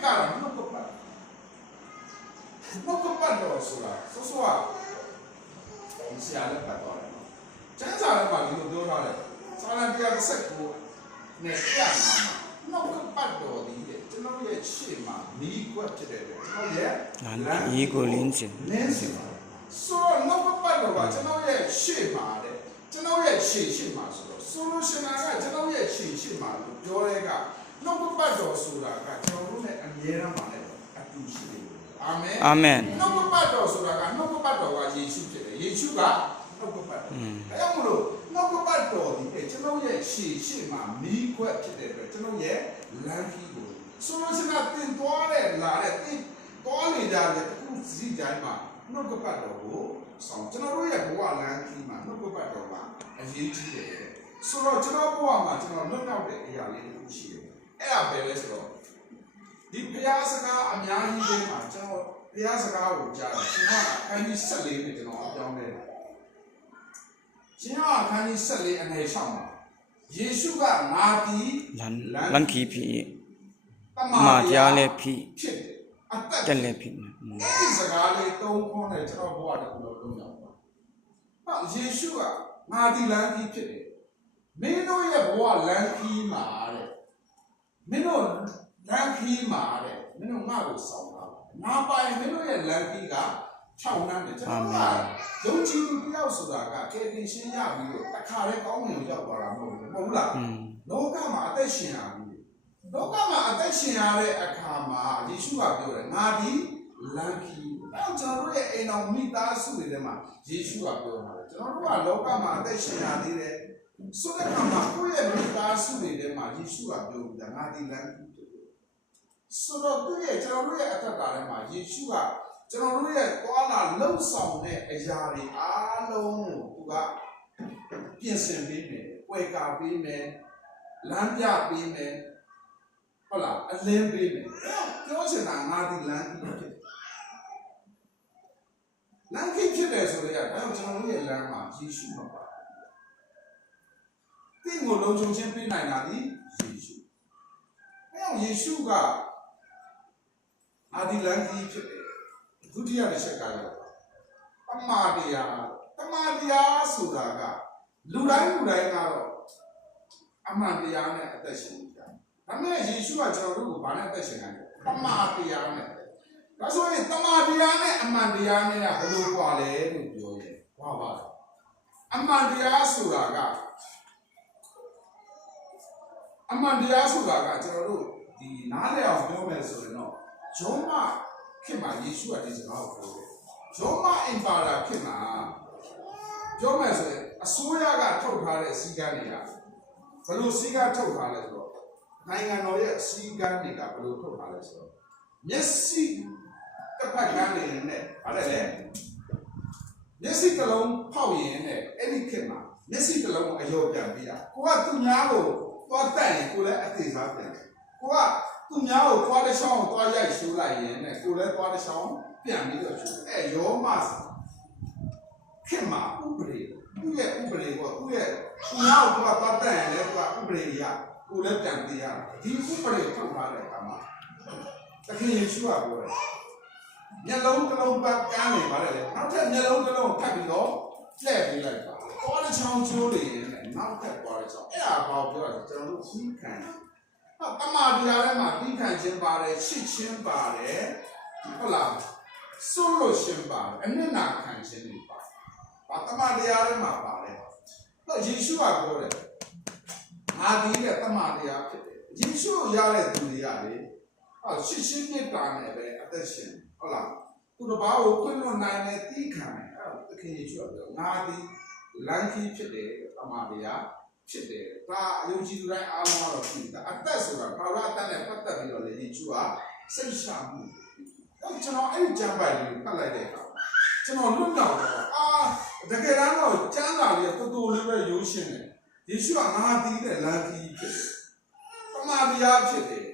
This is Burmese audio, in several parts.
cara no copa do sola so so si ala patore chẳng sao mà mình đưa ra đấy sao là bây giờ sách của này cái mà nó có bắt đầu đi cho nó về chuyện mà mỹ quốc cho đấy nó về là ý của linh sinh so nó có bắt đầu vào cho nó về chuyện mà đấy cho nó về chuyện mà so solution là cho nó về chuyện mà rồi cái nó có bắt đầu số là cái cho nó này anh nhớ ra mà đấy anh tu sĩ amen amen nó có bắt đầu số là cái nó có bắt đầu vào Giêsu cho đấy Giêsu cả nó có bắt đầu cái ông rồi nó có bắt đầu thì cho nó về chuyện mà mỹ quốc cho đấy cho nó về lãng phí rồi solution là tiền toa đấy là đấy tiền toa này ra đấy cũng gì vậy mà nó có bắt đầu xong cho nó về bộ lãng phí mà nó có bắt đầu mà anh Giêsu đấyဆိုတော့ကျွန်တော်ဘဝမှာကျွန်တော်လွတ်မြောက်တဲ့အရာလေးတစ်ခုရှိတယ်။အဲ့ဒါပဲလဲဆိုတော့ဒီဘုရားစကားအများကြီးတွေမှာကျွန်တော်ဘုရားစကားကိုကြားတယ်။ကျွန်တော်အခန်းကြီး14နဲ့ကျွန်တော်အပြောင်းလဲတယ်။ကျွန်တော်အခန်းကြီး14အနေ6မှာယေရှုကငါသည်လန်ခီဖြစ်မာကြားလည်းဖြစ်ဖြစ်တယ်။အသက် တက်လည်းဖြစ်အဲ့ဒီစကားလေးသုံးခွန်းနဲ့ကျွန်တော်ဘဝတစ်ခုလုံးလုံးရောက်ပါ။ဟာယေရှုကငါသည်လန်ခီဖြစ်တယ်မင်းတို့ရဲ့ဘဝလမ်းခီးမှာတဲ့မင်းတို့လမ်းခီးမှာတဲ့မင်းတို့ငါ့ကိုဆောင်တာငါပိုင်မင်းတို့ရဲ့လမ်းခီးက6နန်းတယ်ကျွန်တော်ကယုံကြည်သူတယောက်ဆိုတာကကယ်တင်ရှင်းရပြီးတော့တခါတည်းကောင်းမြင်ရောက်သွားတာမဟုတ်ဘူးလားလောကမှာအသက်ရှင်ရပြီလောကမှာအသက်ရှင်ရတဲ့အခါမှာယေရှုကပြောတယ်ငါဒီလမ်းခီးအဲ့ကျွန်တော်တို့ရဲ့အိမ်တော်မိသားစုတွေထဲမှာယေရှုကပြောတာလေကျွန်တော်တို့ကလောကမှာအသက်ရှင်ရသေးတယ်ဆိုတဲ့အခါမှာကိုယ့်ရဲ့မိသားစုတွေထဲမှာယေရှုကပြောတာငါဒီလမ်းဖြစ်တယ်ဆိုတော့သူရဲ့ကျွန်တော်တို့ရဲ့အသက်တာထဲမှာယေရှုကကျွန်တော်တို့ရဲ့သွားလာလှုပ်ဆောင်တဲ့အရာတွေအားလုံးကိုသူကပြင်ဆင်ပေးမယ်၊ပွဲကာပေးမယ်၊လမ်းပြပေးမယ်ဟုတ်လားအလင်းပေးမယ်ပြောချင်တာငါဒီလမ်းဖြစ်တယ်လမ်းဖြစ်တယ်ဆိုတော့ဒါကြောင့်ကျွန်တော်တို့ရဲ့လမ်းမှာယေရှုမှာပါဒီကိုလုံးချုံချင်းပြနိုင်တာဒီယေရှု။အဲယေရှုကအာဒီလန်ကြီးဖြစ်တယ်။ဒုတိယတစ်ချက်ကတော့တမာတရားဆိုတာကလူတိုင်းကတော့အမှန်တရားနဲ့အသက်ရှင်နေတာ။ဒါပေမဲ့ယေရှုကကျွန်တော်တို့ကိုဘာနဲ့အသက်ရှင်နိုင်လဲ။တမာတရားနဲ့။ဒါဆိုရင်တမာတရားနဲ့အမှန်တရားနဲ့ကဘယ်လိုကွာလဲလို့ပြောရင်ကွာပါလား။အမှန်တရားဆိုတာကအမှန်တရားဆိုတာကကျွန်တော်တို့ဒီနားလည်အောင်ပြောမယ်ဆိုရင်တော့ဂျုံမခင်မှာယေရှုကဒီစကားကိုပြောတယ်။ဂျုံမအင်ပါရာခင်မှာပြောမယ်ဆိုရင်အစိုးရကထုတ်ထားတဲ့စီကံတွေကဘယ်လိုစီကံထုတ်ထားလဲဆိုတော့နိုင်ငံတော်ရဲ့စီကံတွေကဘယ်လိုထုတ်ထားလဲဆိုတော့မျက်စိတစ်ဖက်ကန်းနေနဲ့ဗါတယ်လေမျက်စိတစ်လုံးဖောက်ရင်နဲ့အဲ့ဒီခင်မှာမျက်စိတစ်လုံးအယောပြန်ပြီးတာကိုကသူများကိုသွားတက်ရင်ကိုလည်းအသေးစားပြန်ကိုကသူများကိုသွားတစ်ချောင်းကိုသွားရိုက်ရှူလိုက်ရင်နဲ့ကိုလည်းသွားတစ်ချောင်းပြန်ပြီးတော့ရှူအဲရောမခင်မှာဥပဒေသူ့ရဲ့ဥပဒေကသူ့ရဲ့သူများကိုသွားတက်ရင်လည်းသူကဥပဒေရကိုလည်းပြန်ပြရဒီဥပဒေထုတ်ထားတဲ့အခါမှာတခင်ယေရှုကပြောတယ်မျက်လုံးတစ်လုံးပတ်ကန်းနေပါတယ်လေနောက်ထပ်မျက်လုံးတစ်လုံးထပ်ပြီးတော့လှည့်ပေးလိုက်ပါသွားတစ်ချောင်းကျိုးနေရင်နောက်ထပ်သွားတစ်ချောင်းအဲ့ဒါဘာပြောလဲကျွန်တော်တို့သိခံတမာတရားထဲမှာသိခံခြင်းပါတယ်ချစ်ခြင်းပါတယ်ဟုတ်လားဆိုလို့ရှင်ပါတယ်အနစ်နာခံခြင်းတွေပါဘာတမာတရားထဲမှာပါတယ်တော့ယေရှုကပြောတယ်ငါဒီတဲ့တမာတရားဖြစ်တယ်ယေရှုရတဲ့သူတွေရတယ်ဟောချစ်ခြင်းမြတ်တာနဲ့ပဲအသက်ရှင်ဟုတ်လားသူတစ်ပါးကိုခွင့်လွှတ်နိုင်တဲ့သိခံတယ်အဲ့ဒါသခင်ယေရှုကပြောငါဒီလမ်းကြီးဖြစ်တယ်တမာတရားဖြစ်တယ်ဒါအယုံကြည်သူတိုင်းအားလုံးကတော့ဖြစ်တယ်အသက်ဆိုတာဘာလို့အသက်နဲ့ပတ်သက်ပြီးတော့လေယေရှုကစိတ်ရှာမှုတော့ကျွန်တော်အဲ့ဒီကျမ်းပိုင်လေးကိုဖတ်လိုက်တဲ့အခါကျွန်တော်လွတ်မြောက်တော့တကယ်တော့ကျမ်းစာလေးတော်တော်လေးပဲရိုးရှင်းတယ်ယေရှုကငါတည်တဲ့လမ်းကြီးဖြစ်တယ်တမာတရားဖြစ်တယ်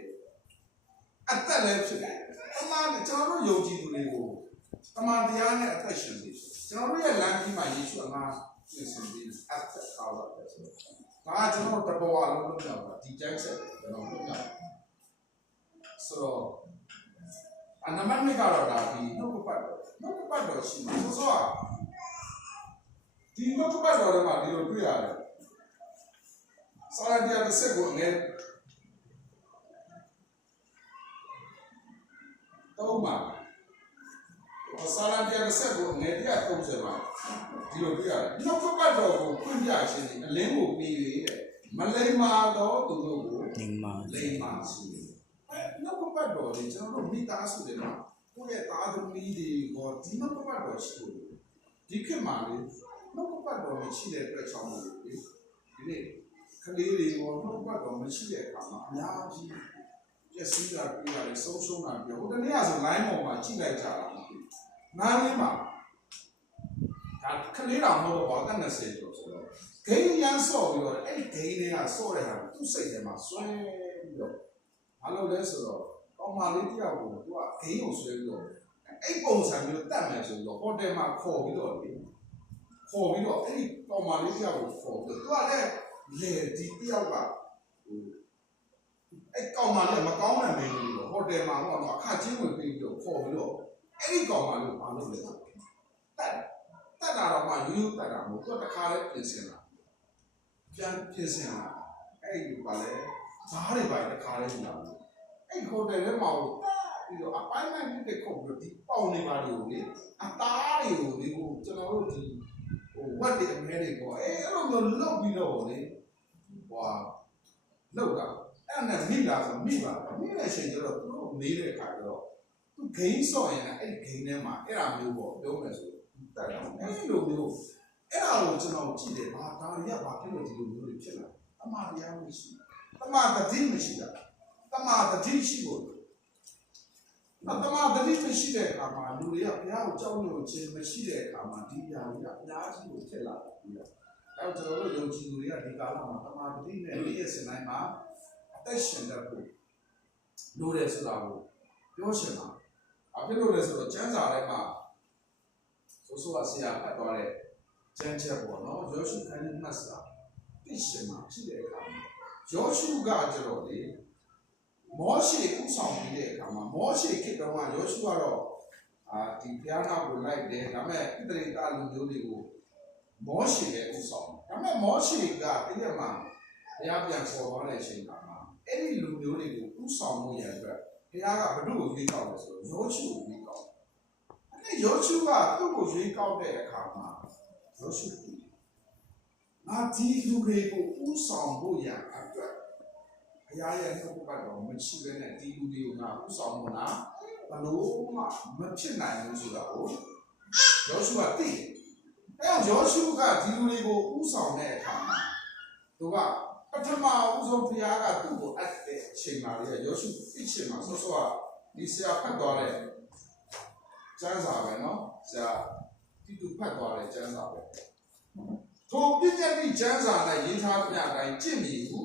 အသက်လည်းဖြစ်တယ်တမာကျွန်တော်တို့ယုံကြည်သူတွေကိုတမာတရားနဲ့အသက်ရှင်စေကျွန်တော်တို့ရဲ့လမ်းကြီးမှာယေရှုကငါပြင်ဆင်ပြီးအသက်ကောက်ရတယ်ဆိုတော့ဒါကျွန်တော်တဘဝလုံးလုပ်ကြတာဒီကျမ်းချက်ကျွန်တော်လုပ်ကြ So, and the man make out of that, no bad, she must also. Do you know bad or not? You agree on it. So, I did the second name. Toma. Sala dia second name, dia comes about. Do you agree on it? No bad or good actually, a lemon be Malay Mado to Lima. No bad or it's not meet us with them. Who get other meeting or Dino bad or school. Dick Mali, no bad or Machine Precham. Clearly, or no bad or Machine Kama. Just see that we are a social man. What the nearest line of my Chile. Nalima. That clear out more about than a say. Gay young soul, you are 8 days. I saw them to say them. I swear. Hello, there's a lot. Oh, my lady, I will do a chaos with you. 8 bones and you damage you. What them are called without me. For without any formality, I will fall. The toilet, lady, I call my name, a government maybe. What them are one, I can't even be your for below. Any government, I know that. That are my youth that I'm what the car is in. Jan Pisina, hey, ballet, sorry by the car in now. I go to them out. You know, a pine the cooperative, only by you, a tie you, generally. What the American, I don't know, look below it. Wow, look up. And then Mila, say you're a million cardinal. To gain so in a gain them, I am you, don't mess with. I don't know. And I want to know, Chile, Bataria, Bakilo, you killer. Amadia, Amata Dimishida, Amata Dishigo. Not the Mata Dimishida, Ama, Luria, Piao, Jono, Chimachide, Ama, Dia, Yaji, will tell her. I was a little Julia, the Galama, Amata Dina, yes, and I'm a attention that book. No, there's a level. Yoshima. I feel there's a chance I so I see a pet or a Janchabo, no, Joshua can master. Pishima, Chile, Joshua Gajaroli, Moshi, Usam, Moshi, keep the one, Joshua, the piano would like the Kame, the Italian Juligo, Moshi, Usam, Kame, Moshi, got the man, the Abian for one, any Juligo, Usam, we have a blue, we call it, Joshua, we call it. Joshua, who was we call there, Kama, Joshua. Nati, you gave Usam Boya, Yaya, no battle, Michigan, and Diuna, Usamona, Paloma, Machina, Musula. Joshua T. Joshua got Diuligo Usam there, Kama. The what? Patama, Uso Piaga, Tubo, at the Chimaria, Joshua, Ichima, so, this year, Padore. ကျန်းစာပဲเนาะဆရာတီတူဖတ်သွားတယ်ကျန်းစာပဲထိုပြည့်ညက်ပြီးကျန်းစာနဲ့ရေးထားပြတိုင်းကြင့်မြည်မှု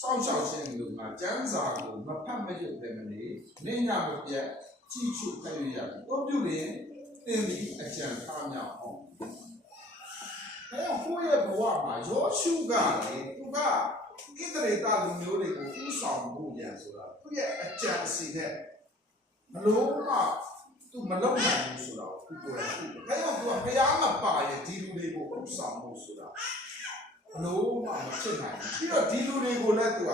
စောင့်ရှောက်ခြင်းလို့ငါကျန်းစာကိုမဖတ်မရွတ်တယ်မနေနေညမပြတ်ကြည့်ချုပ်ခိုင်းရရတယ်တို့ပြုရင်သင်ပြီးအကြံထားမြောက်အောင်ဒါကြောင့်ကိုယ့်ရဲ့ဘဝမှာယောရှုကလေသူကဣသရေလလူမျိုးတွေကိုဥဆောင်ဖို့ရန်ဆိုတာသူ့ရဲ့အကြံအစီနဲ့မလို့သူမလုံနိုင်ဘူးဆိုတော့သူကိုယ်တိုင်ဒါကြောင့်သူကဘုရားမပါရဲ့ဒီလူတွေကိုဥဆောင်ဖို့ဆိုတာဘလို့မှမဖြစ်နိုင်ဘူးပြီးတော့ဒီလူတွေကိုလည်းသူက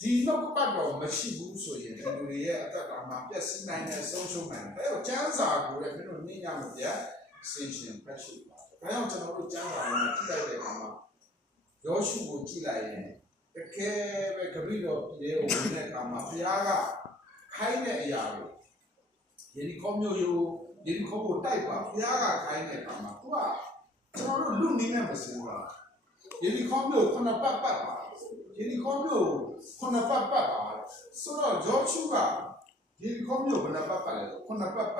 ဒီနောက်ပတ်တော့မရှိဘူးဆိုရင်ဒီလူတွေရဲ့အသက်တာမှာပျက်စီးနိုင်တဲ့ဆုံးရှုံးနိုင်တယ်ဒါကြောင့်ကျမ်းစာကိုလည်းမင်းတို့နှင်းရမပြတ်ဆင်ရှင်ဖတ်ရှုပါဒါကြောင့်ကျွန်တော်တို့ကျမ်းစာကိုကြည့်လိုက်တဲ့အခါမှာယောရှုကိုကြည့်လိုက်ရင်တကယ်ပဲဂရိတော်ပြည်ကိုဝင်တဲ့အခါမှာဘုရားကခိုင်းတဲ့အရာတွေယေရီခေါမျိုးယေရီခေါကိုတိုက်ပါဘုရားကခိုင်းတဲ့အခါမှာသူကကျွန်တော်တို့လူနည်းနဲ့မစင်ပါယေရီခေါမျိုးခုနပတ်ပါယေရီခေါမျိုးခုနပတ်ပါဆိုတော့ဂျောရှုကယေရီခေါမျိုးဘယ်နှပတ်ပါလဲခုနပတ်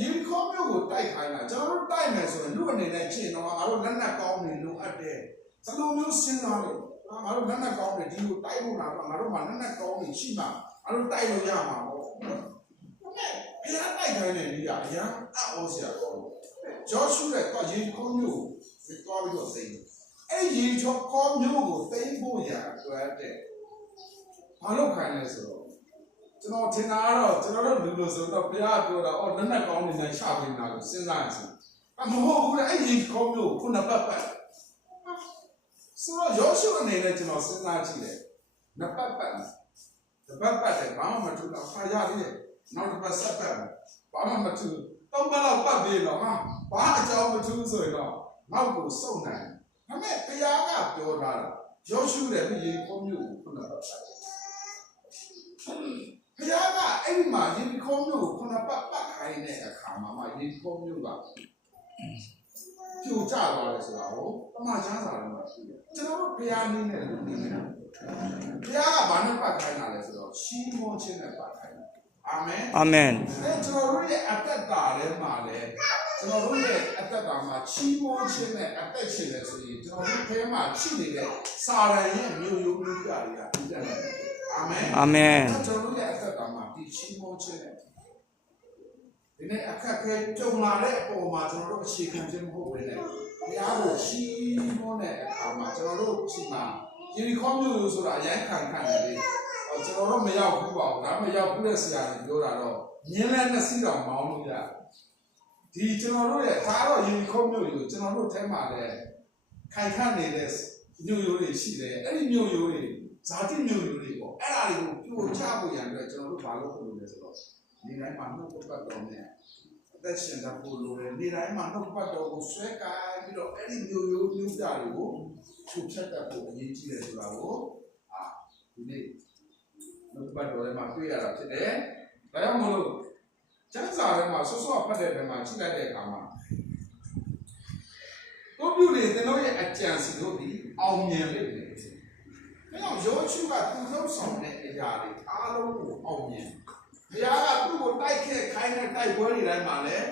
ယေရီခေါမျိုးကိုတိုက်ခိုင်းတာကျွန်တော်တို့တိုက်မယ်ဆိုရင်လူအနေနဲ့ရှင်းတော့ငါတို့လက်နက်ကောင်းနေလို့အပ်တယ်စလုံးမျိုးစဉ်းစားလို့ငါတို့လက်နက်ကောင်းနေဒီကိုတိုက်ဖို့လာတော့ငါတို့မှလက်နက်ကောင်းနေရှိမှငါတို့တိုက်လို့ရမှာပေါ့ဘုရားတိုက်ခိုင်းတဲ့နေရာအရာအော်စရာကောင်းဂျောရှုရဲ့တော့ယေရီခေါမျိုးကိုတွားပြီးတော့သိတယ်အဲ့ဒီယေရီခေါမျိုးကိုသိဖို့ရအတွက်တဲ့ဘာလို့ခိုင်းလဲဆိုတော့ ကျွန်တော်ထင်တာကတော့ကျွန်တော်တို့လူလို့ဆိုတော့ဘုရားပြောတာအော်လက်နဲ့ကောင်းနေနိုင်ချပေးနေတာကိုစဉ်းစားရစီအမဟုတ်ဘူးလေအဲ့ဒီကောင်းမျိုးခုနပတ်ပတ်ဆိုတော့ရောရှိအနေနဲ့ကျွန်တော်စဉ်းစားကြည့်တယ်နှစ်ပတ်ပတ်တစ်ပတ်ပတ်တယ်ဘာမှမထူတော့ခါရသေးတယ်နောက်တစ်ပတ်ဆက်ပတ်ဘာမှမထူတော့ဘယ်တော့ပတ်ပြီးတော့ဟာဘာအကြောင်းမထူဆိုရင်တော့နောက်ကိုစုံနိုင်ဒါပေမဲ့ဘုရားကပြောထားတာရောရှိတဲ့ဒီကောင်းမျိုးကိုခုနပတ်ပတ်ဘုရားကအဲ့ဒီမှာဒီကောင်းမျိုးကိုခုနပတ်ပတ်ခိုင်းတဲ့အခါမှာဒီကောင်းမျိုးကပြိုကျသွားတယ်ဆိုတာကိုပမာချမ်းစာထဲမှာရှိတယ်ကျွန်တော်တို့ဘုရားနည်းနဲ့လုပ်နေတယ်ဘုရားကဘာနဲ့ပတ်ခိုင်းတာလဲဆိုတော့ချီးမွမ်းခြင်းနဲ့ပတ်ခိုင်းတာအာမင် အာမင် အဲကျွန်တော်တို့ရဲ့အသက်တာထဲမှာလဲကျွန်တော်တို့ရဲ့အသက်တာမှာချီးမွမ်းခြင်းနဲ့အသက်ရှင်တယ်ဆိုရင်ကျွန်တော်တို့ထဲမှာရှိနေတဲ့စာရန်ရဲ့မျိုးရိုးမျိုးပြတွေကပြီးတယ်အာမင် အာမင် ကျွန်တော်တို့ရဲ့အသက်တာမှာဒီချီးမွမ်းခြင်းနဲ့ဒီနေ့အခက်အခဲကြုံလာတဲ့အပေါ်မှာကျွန်တော်တို့အခြေခံခြင်းမဟုတ်ဘဲနဲ့ဘုရားကိုချီးမွမ်းတဲ့အခါမှာကျွန်တော်တို့ရှိမှဒီခေါမျိုးလို့ဆိုတာအရင်ခံတယ်လေကျွန်တော်တို့မရောက်ဘူးပါဘူးဒါမှမရောက်ဘူးတဲ့ဆရာကြီးပြောတာတော့မြင်းလဲနှစ်စီးတော့မောင်းလို့ရဒီကျွန်တော်တို့ရဲ့ဒါတော့ဒီခေါမျိုးကိုကျွန်တော်တို့ထဲမှာလည်းခိုင်ခန့်နေတဲ့မျိုးရိုးတွေရှိတယ်အဲ့ဒီမျိုးရိုးတွေဇာတိမျိုးရိုးတွေပေါ့အဲ့ဒါတွေကိုပြိုချဖို့ရန်အတွက်ကျွန်တော်တို့ဘာလုပ်ဖို့လုပ်လဲဆိုတော့ဒီတိုင်းမှာနှုတ်ပတ်တော်နဲ့အသက်ရှင်တာပို့လို့လေဒီတိုင်းမှာနှုတ်ပတ်တော်ကိုဆွဲကိုင်းပြီးတော့အဲ့ဒီမျိုးရိုးမျိုးပြတွေကိုချုပ်ဖြတ်တတ်ဖို့အရေးကြီးတယ်ဆိုတာကိုဒီနေ့နှုတ်ပတ်တော်ထဲမှာတွေ့ရတာဖြစ်တယ်။ဒါကြောင့်မလို့ကျမ်းစာထဲမှာဆော့ဆော့ဖတ်တဲ့ဘက်မှာကြည့်လိုက်တဲ့အခါမှာတို့ပြုနေတဲ့တို့ရဲ့အကြံစီတို့ဒီအောင်မြင်လိမ့်မယ်။ဒါကြောင့်ယောရှုကသူ့လှုပ်ဆောင်တဲ့အရာတွေအားလုံးကိုအောင်မြင်ဘုရားကသူ့ကိုတိုက်ခဲ့ခိုင်းတဲ့တိုက်ပွဲတွေတိုင်းမှာလည်း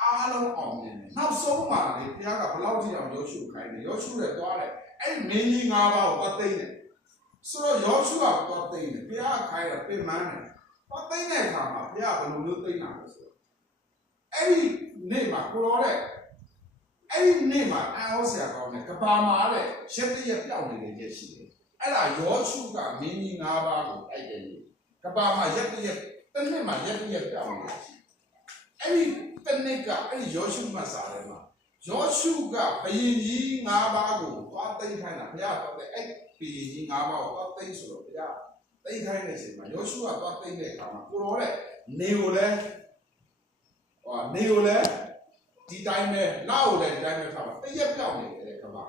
အားလုံးအောင်မြင်တယ်နောက်ဆုံးမှာလေဘုရားကဘလောက်ထိအောင်ယောရှုခိုင်းတယ်ယောရှုလည်းသွားတယ်အဲ့မင်းကြီး၅ပါးကိုပတ်သိမ့်တယ်ဆိုတော့ယောရှုကပတ်သိမ့်တယ်ဘုရားခိုင်းတယ်ပြင်မှန်းတယ်ပတ်သိမ့်တဲ့အခါမှာဘုရားဘယ်လိုမျိုးသိမ့်တာလဲဆိုတော့အဲ့ဒီနေ့မှာကိုရောတဲ့အဲ့ဒီနေ့မှာအံ့ဩစရာကောင်းတယ်ကဘာမှာတဲ့ရက်တရက်ပြောင်းနေတဲ့ရက်ရှိတယ်အဲ့ဒါယောရှုကမင်းကြီး၅ပါးကိုတိုက်တယ်ကဘာမှာရက်တရက်တစ်နှစ်မှာရက်ရက်ပြောင်းနေအဲ့ဒီတစ်နှစ်ကအဲ့ဒီယောရှုမှစာထဲမှာယောရှုကဘယင်ကြီး၅ပါးကိုသွားသိမ်းခိုင်းတာဘုရားသွားသိမ်းအဲ့ဘယင်ကြီး၅ပါးကိုသွားသိမ်းဆိုတော့ဘုရားသိမ်းခိုင်းတဲ့အချိန်မှာယောရှုကသွားသိမ်းတဲ့အခါမှာကိုတော်တဲ့နေကိုလည်းဒီတိုင်းပဲနောက်ကိုလည်းဒီတိုင်းပဲထားပါတစ်ရက်ပြောင်းနေတယ်ကဘာ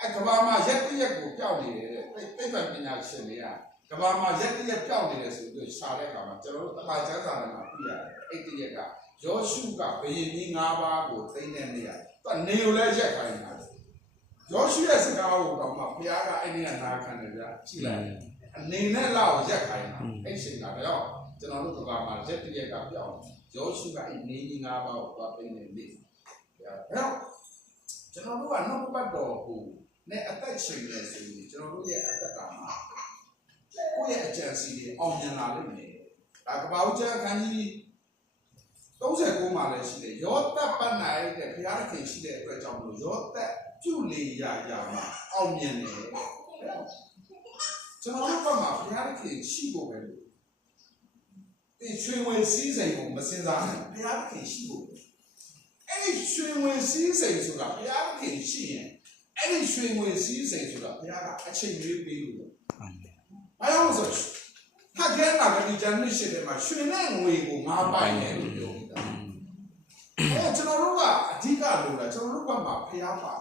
အဲ့ကဘာမှာရက်တစ်ရက်ကိုပြောင်းနေတယ်သိပ္ပံပညာရှင်တွေကကဘာမှာရက်တရက်ပြောင်းနေတယ်ဆိုပြီးရှာတဲ့အခါမှာကျွန်တော်တို့တခါကျမ်းစာထဲမှာပြရတယ်အဲ့တရက်ကယောရှုကဘယင်ကြီး၅ပါးကိုသိမ်းတဲ့နေရာသူကနေကိုလည်းရက်ခိုင်းတာယောရှုရဲ့စကားကိုတော့မှဘုရားကအဲ့ဒီကနာခံတယ်ဗျာကြည့်လိုက်အနေနဲ့လောက်ရက်ခိုင်းတာအဲ့ချိန်ကတော့ကျွန်တော်တို့ကဘာမှာရက်တရက်ကပြောင်းယောရှုကအဲ့နေကြီး၅ပါးကိုသွားသိမ်းတဲ့နေ့ဗျာအဲ့တော့ကျွန်တော်တို့ကနှုတ်ပတ်တော်ကိုနဲ့အသက်ရှင်နေဆိုရင်ကျွန်တော်တို့ရဲ့အသက်တာမှာကိုယ့်ရဲ့အကြံစီတွေအောင်မြင်လာလိမ့်မယ်။ဒါကပ္ပဦးကျမ်းအခန်းကြီး39မှာလည်းရှိတယ်။ယောသပ်ပတ်နိုင်တဲ့ဘုရားသခင်ရှိတဲ့အတွက်ကြောင့်မလို့ယောသပ်ပြုလေရာမှာအောင်မြင်တယ်။ကျွန်တော်တို့ဘက်မှာဘုရားသခင်ရှိဖို့ပဲလို့ဒီရွှေဝင်စည်းစိမ်ကိုမစင်စားနဲ့ဘုရားသခင်ရှိဖို့အဲ့ဒီရွှေဝင်စည်းစိမ်ဆိုတာဘုရားသခင်ရှိရင်အဲ့ဒီရွှေဝင်စည်းစိမ်ဆိုတာဘုရားကအချိန်လေးပေးလို့ဘာလို့ဆိုခက်ခဲတာကဒီဂျန်နစ်ရှိတယ်မှာရွှေနဲ့ငွေကိုငါပိုင်တယ်လို့ပြောနေတာအဲကျွန်တော်တို့ကအဓိကလို့လားကျွန်တော်တို့ဘက်မှာဖျားပါ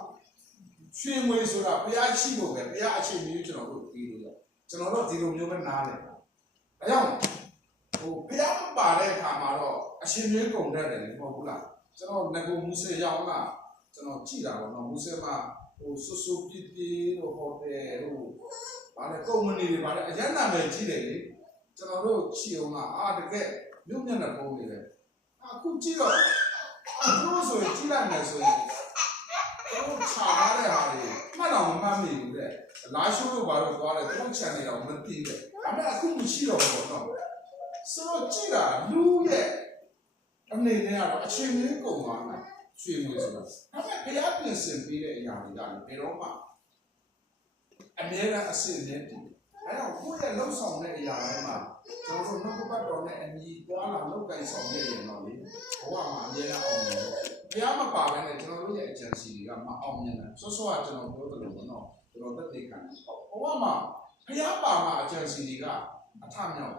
ရွှေငွေဆိုတာဖျားရှိဖို့ပဲဖျားအချိန်မျိုးကျွန်တော်တို့ပြီးလို့ရကျွန်တော်တို့ဒီလိုမျိုးပဲနားလည်တာအဲကြောင့်ဖျားပါတဲ့အခါမှာတော့အချိန်မျိုးကုန်တတ်တယ်မဟုတ်ဘူးလားကျွန်တော်ငကိုမူဆေရောက်လာကျွန်တော်ကြည့်တာပေါ့နော်မူဆေမှာဆူဆူပီပီတို့ဟိုတယ်တို့ဘာလဲကုမ္ပဏီတွေဘာလဲအရန်နာမည်ကြီးတယ်လေကျွန်တော်တို့ချီအောင်ကတကယ်မြို့မျက်နှာပုံနေတယ်အခုကြည့်တော့တို့ဆိုရင်ကြည့်လိုက်မယ်ဆိုရင်တို့ခြားရတဲ့ဟာတွေမှတ်တော့မမှတ်မိဘူးတဲ့လာရှိုးလို့ဘာလို့သွားတယ်တို့ channel တော့မသိဘူးဒါပေမဲ့အခုမရှိတော့ဘူးပေါ့နော်ဆိုတော့ကြည့်တာလူရဲ့အနေနဲ့ကတော့အချိန်လေးကုန်သွားတယ်ရွှေငွေဆိုတာဒါပေမဲ့ဘုရားပြင်ဆင်ပေးတဲ့အရာတွေကလည်းဘယ်တော့မှအမြဲတမ်းအစစ်နဲ့တည် အဲ့တော့ကိုယ့်ရဲ့လှုပ်ဆောင်တဲ့အရာတိုင်းမှာကျွန်တော်တို့နှုတ်ပတ်တော်နဲ့အညီသွားလာလုပ်ကိုင်ဆောင်ခဲ့ရင်တော့လေဘဝမှာအမြဲတမ်းအောင်မြင်တယ်ဘုရားမပါဘဲနဲ့ကျွန်တော်တို့ရဲ့အကြံစီတွေကမအောင်မြင်ဘူးဆော့ဆော့ကကျွန်တော်ပြောတယ်လို့နော်ကျွန်တော်သက်သေခံတယ်ဘဝမှာဘုရားပါမှာအကြံစီတွေကအထမြောက်